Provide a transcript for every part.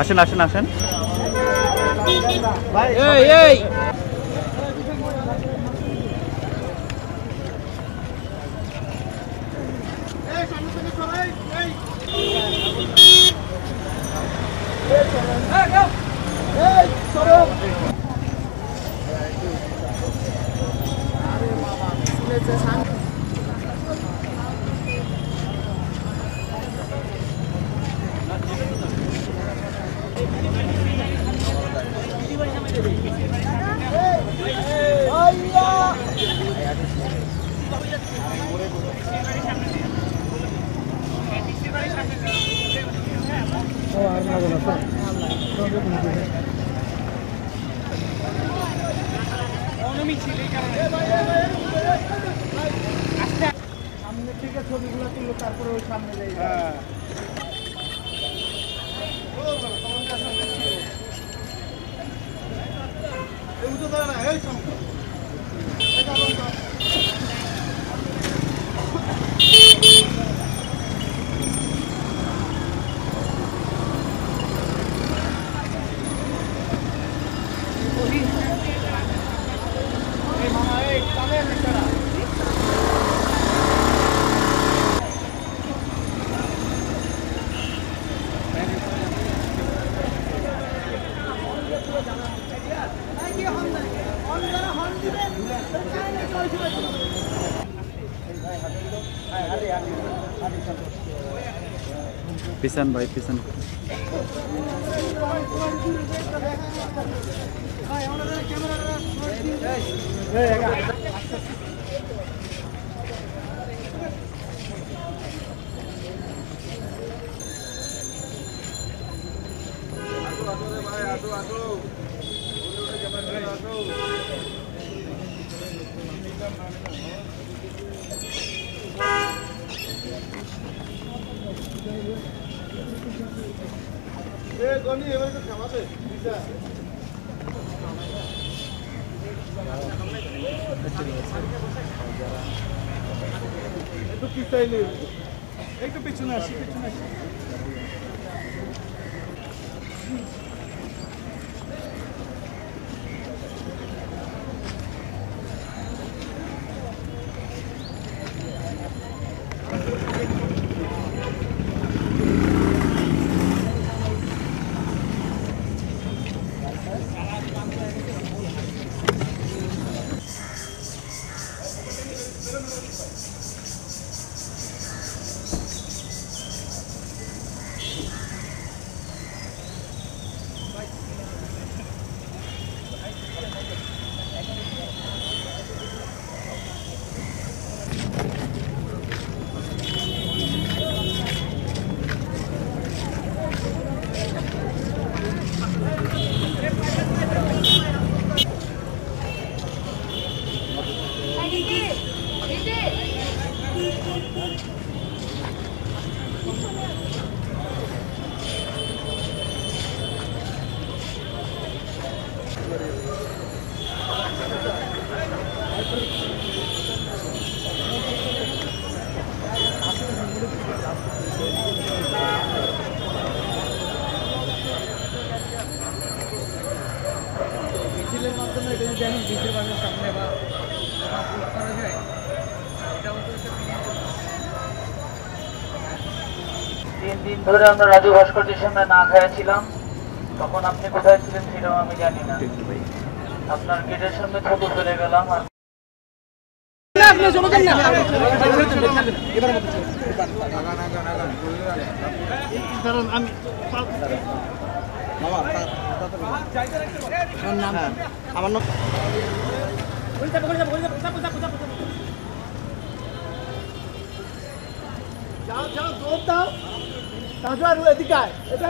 আসেন আসেন আসেন। এই এই সামনে থেকে ছবিগুলো তুললো তারপরে ওই সামনে যাই। পিছন ভাই পিছন। একটু পিছনে আসি পিছনে আসি। মিছিলের মাধ্যমে এটা যদি এখন বিশের বাসের সামনে বা করা যায়, এটাও তো একটা 3 দিন ধরে আমরা রাজু ভাস্কর্যের সামনে না খাইছিলাম। তখন আপনি কোথায় ছিলেন সেটাও আমি জানি না। আপনার গেটের সামনে ফটো ফেলে গেলাম। আর আমার নাম যাও যাও দৌড় দাও তাজু আর এদিকে আয় এটা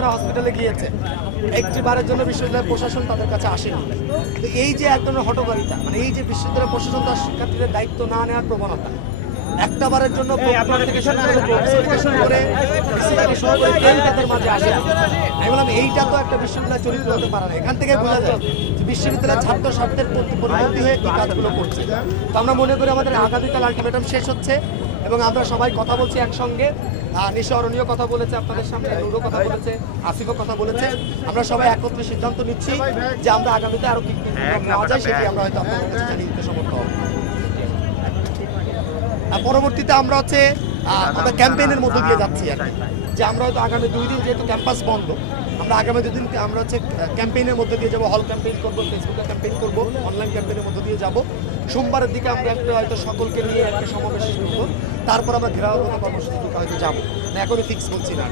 তারা হসপিটালে গিয়েছে, একটিবারের জন্য বিশ্ববিদ্যালয় প্রশাসন তাদের কাছে আসেনি। তো এই যে এক ধরনের হটকারিতা, মানে এই যে বিশ্ববিদ্যালয় প্রশাসন তার শিক্ষার্থীদের দায়িত্ব না নেওয়ার প্রবণতা, একটাবারের জন্য থেকে শুরু করে তাদের মাঝে আসে। আমি বললাম এইটা তো একটা বিশ্ববিদ্যালয় চরিত্র হতে পারে না। এখান থেকে বোঝা যায় যে বিশ্ববিদ্যালয়ের ছাত্র স্বার্থের পরিপন্থী হয়ে এই কাজগুলো করছে। তো আমরা মনে করি আমাদের আগামীকাল আলটিমেটাম শেষ হচ্ছে এবং আমরা সবাই কথা বলছি একসঙ্গে। নিশা অরণীয় কথা বলেছে আপনাদের সামনে, নুরও কথা বলেছে, আসিফও কথা বলেছে। আমরা সবাই একত্রে সিদ্ধান্ত নিচ্ছি যে আমরা আগামীতে আরো কি নেওয়া যায় সেটি আমরা হয়তো আপনাদের কাছে জানিয়ে দিতে সমর্থ হব। পরবর্তীতে আমরা হচ্ছে আমরা ক্যাম্পেইনের মধ্যে দিয়ে যাচ্ছি আর কি, যে আমরা হয়তো আগামী 2 দিন যেহেতু ক্যাম্পাস বন্ধ, আমরা আগামী 2 দিন আমরা হচ্ছে ক্যাম্পেইনের মধ্যে দিয়ে যাবো। হল ক্যাম্পেইন করবো, ফেসবুকে ক্যাম্পেইন করবো, অনলাইন ক্যাম্পেইনের মধ্যে দিয়ে যাবো। সোমবারের দিকে আমরা একটা হয়তো সকলকে নিয়ে একটা সমাবেশ করবো, তারপর আমরা ঘেরাওরত কর্মসূচি দিকে হয়তো যাবো না, এখনই ফিক্স করছি না।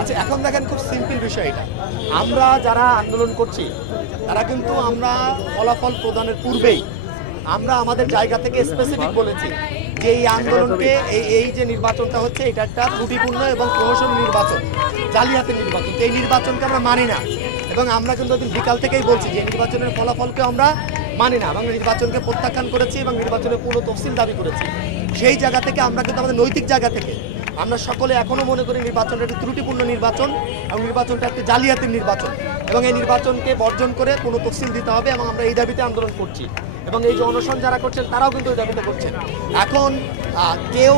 আচ্ছা, এখন দেখেন খুব সিম্পল বিষয় এটা। আমরা যারা আন্দোলন করছি তারা কিন্তু আমরা ফলাফল প্রদানের পূর্বেই আমরা আমাদের জায়গা থেকে স্পেসিফিক বলেছি যে এই আন্দোলনকে এই যে নির্বাচনটা হচ্ছে এটা একটা ত্রুটিপূর্ণ এবং প্রহসন নির্বাচন, জালিয়াতি নির্বাচন। এই নির্বাচনকে আমরা মানি না এবং আমরা কিন্তু ওদিন বিকাল থেকেই বলছি যে নির্বাচনের ফলাফলকে আমরা মানি না এবং নির্বাচনকে প্রত্যাখ্যান করেছি এবং নির্বাচনের পুরো তফসিল দাবি করেছি। সেই জায়গা থেকে আমরা কিন্তু আমাদের নৈতিক জায়গা থেকে আমরা সকলে এখনো মনে করি নির্বাচনটা একটি ত্রুটিপূর্ণ নির্বাচন এবং নির্বাচনটা একটি জালিয়াতির নির্বাচন এবং এই নির্বাচনকে বর্জন করে কোনো তফসিল দিতে হবে এবং আমরা এই দাবিতে আন্দোলন করছি এবং এই যে অনশন যারা করছেন তারাও কিন্তু এই দাবিতে করছেন। এখন কেউ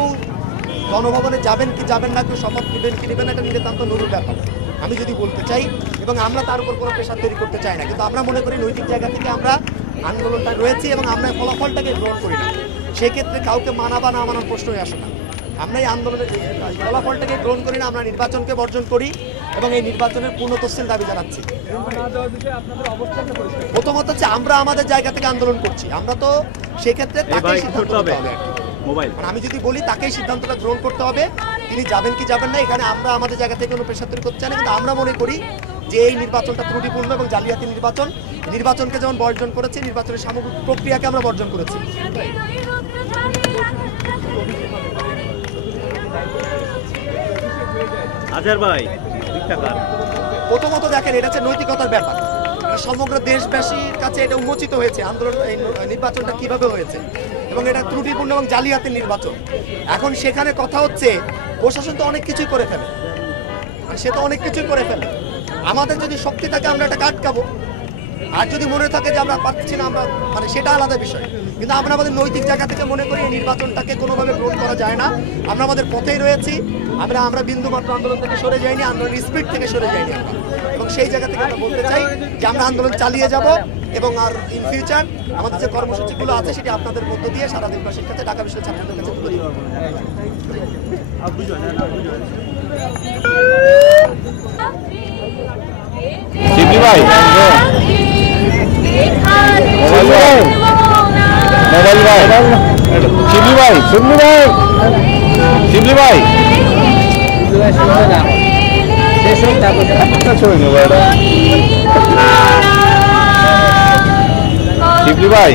গণভবনে যাবেন কি যাবেন না, কেউ শপথ নেবেন কি নেবেন, এটা নিতান্ত নুরুর ব্যাপার আমি যদি বলতে চাই, এবং আমরা তার উপর কোনো প্রেশার তৈরি করতে চাই না। কিন্তু আমরা মনে করি নৈতিক জায়গা থেকে আমরা আন্দোলনটা রয়েছি এবং আমরা ফলাফলটাকে গ্রহণ করি না। সেক্ষেত্রে কাউকে মানা বা না মানার প্রশ্নই আসে না। আমরা এই আন্দোলনের ফলাফলটাকে গ্রহণ করি না, আমরা নির্বাচনকে বর্জন করি এবং এই নির্বাচনের পূর্ণ তফসিল দাবি জানাচ্ছি। প্রথমত হচ্ছে আমরা আমাদের জায়গা থেকে আন্দোলন করছি, আমরা তো সেক্ষেত্রে তাকেই সিদ্ধান্ত নিতে হবে। আমি যদি বলি তাকেই সিদ্ধান্তটা গ্রহণ করতে হবে, তিনি যাবেন কি যাবেন না, এখানে আমরা আমাদের জায়গা থেকে কোনো প্রেশার তৈরি করতে চাই না। কিন্তু আমরা মনে করি যে এই নির্বাচনটা ত্রুটিপূর্ণ এবং জালিয়াতি নির্বাচন। নির্বাচনকে যেমন বর্জন করেছি, নির্বাচনের সামগ্রিক প্রক্রিয়াকে আমরা বর্জন করেছি। প্রথমত দেখেন, এটা হচ্ছে নৈতিকতার ব্যাপার। সমগ্র দেশবাসীর কাছে এটা উন্মোচিত হয়েছে আন্দোলন, এই নির্বাচনটা কিভাবে হয়েছে এবং এটা ত্রুটিপূর্ণ এবং জালিয়াতির নির্বাচন। এখন সেখানে কথা হচ্ছে প্রশাসন তো অনেক কিছুই করে ফেলে, সে তো অনেক কিছুই করে ফেলে। আমাদের যদি শক্তি থাকে আমরা এটা আটকাবো, আর যদি মনে থাকে যে আমরা পাচ্ছি না, আমরা মানে সেটা আলাদা বিষয়। কিন্তু আমরা আমাদের নৈতিক জায়গা থেকে মনে করি এই নির্বাচনটাকে কোনোভাবে গ্রহণ করা যায় না। আমরা আমাদের পথেই রয়েছি, আমরা বিন্দুমাত্র আন্দোলন থেকে সরে যাইনি, আন্দোলনের স্পিড থেকে সরে যাইনি আমরা। এবং সেই জায়গা থেকে আমরা বলতে চাই যে আমরা আন্দোলন চালিয়ে যাব এবং আর ইন ফিউচার আমাদের যে কর্মসূচিগুলো আছে সেটি আপনাদের মধ্য দিয়ে সারা দেশবাসীর কাছে, ঢাকা বিশ্বের ছাত্রদের কাছে তুলে দিতে হবে। শিবলি ভাই, মোবাইল ভাই, শিবলি ভাই, শিবলি ভাই, শিবলি ভাই, শিবলি ভাই